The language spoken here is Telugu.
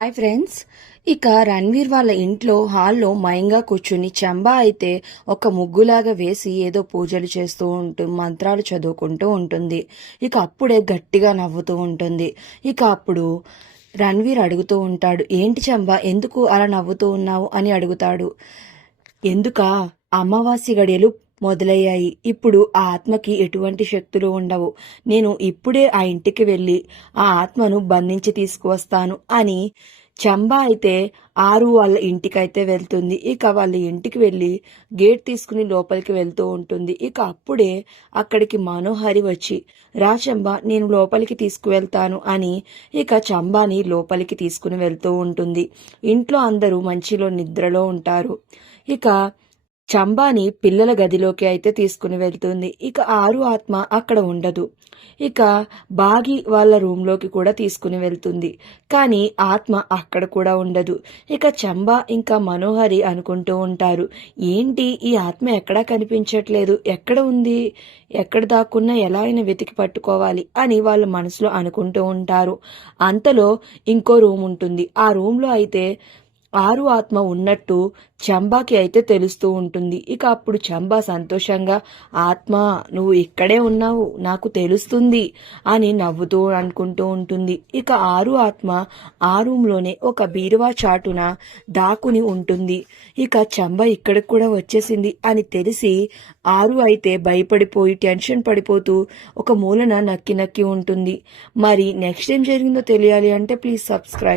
Hi friends. ఇక రణ్వీర్ వాళ్ళ ఇంట్లో హాల్లో మయంగా కూర్చుని చంబా అయితే ఒక ముగ్గులాగా వేసి ఏదో పూజలు చేస్తూ ఉంటూ మంత్రాలు చదువుకుంటూ ఉంటుంది. ఇక అప్పుడే గట్టిగా నవ్వుతూ ఉంటుంది. ఇక అప్పుడు రణ్వీర్ అడుగుతూ ఉంటాడు ఏంటి చంబా ఎందుకు అలా నవ్వుతూ ఉన్నావు? అని అడుగుతాడు. ఎందుక? అమావాస్య గడియలు మొదలయ్యాయి. ఇప్పుడు ఆ ఆత్మకి ఎటువంటి శక్తులు ఉండవు. నేను ఇప్పుడే ఆ ఇంటికి వెళ్ళి ఆ ఆత్మను బంధించి తీసుకువస్తాను అని చంబా అయితే ఆరు వాళ్ళ ఇంటికైతే వెళ్తుంది. ఇక వాళ్ళ ఇంటికి వెళ్ళి గేట్ తీసుకుని లోపలికి వెళ్తూ ఉంటుంది. ఇక అప్పుడే అక్కడికి మనోహరి వచ్చి రా చంబా నేను లోపలికి తీసుకువెళ్తాను అని ఇక చంబాని లోపలికి తీసుకుని వెళ్తూ ఉంటుంది. ఇంట్లో అందరూ మంచిలో నిద్రలో ఉంటారు. ఇక చంబాని పిల్లల గదిలోకి అయితే తీసుకుని వెళ్తుంది. ఇక ఆరు ఆత్మ అక్కడ ఉండదు. ఇక బాగి వాళ్ళ రూమ్లోకి కూడా తీసుకుని వెళ్తుంది. కానీ ఆత్మ అక్కడ కూడా ఉండదు. ఇక చంబా ఇంకా మనోహరి అనుకుంటూ ఉంటారు. ఏంటి ఈ ఆత్మ ఎక్కడా కనిపించట్లేదు? ఎక్కడ ఉంది? ఎక్కడ దాక్కున్నా ఎలా అయినా వెతికి పట్టుకోవాలి అని వాళ్ళ మనసులో అనుకుంటూ ఉంటారు. అంతలో ఇంకో రూమ్ ఉంటుంది. ఆ రూమ్లో అయితే ఆరు ఆత్మ ఉన్నట్టు చంబాకి అయితే తెలుస్తూ ఉంటుంది. ఇక అప్పుడు చంబా సంతోషంగా ఆత్మ నువ్వు ఇక్కడే ఉన్నావు నాకు తెలుస్తుంది అని నవ్వుతూ అనుకుంటూ ఉంటుంది. ఇక ఆరు ఆత్మ ఆ రూమ్లోనే ఒక బీరువా చాటున దాకుని ఉంటుంది. ఇక చంబా ఇక్కడికి కూడా వచ్చేసింది అని తెలిసి ఆరు అయితే భయపడిపోయి టెన్షన్ పడిపోతూ ఒక మూలన నక్కి నక్కి ఉంటుంది. మరి నెక్స్ట్ ఏం జరిగిందో తెలియాలి అంటే ప్లీజ్ సబ్స్క్రైబ్.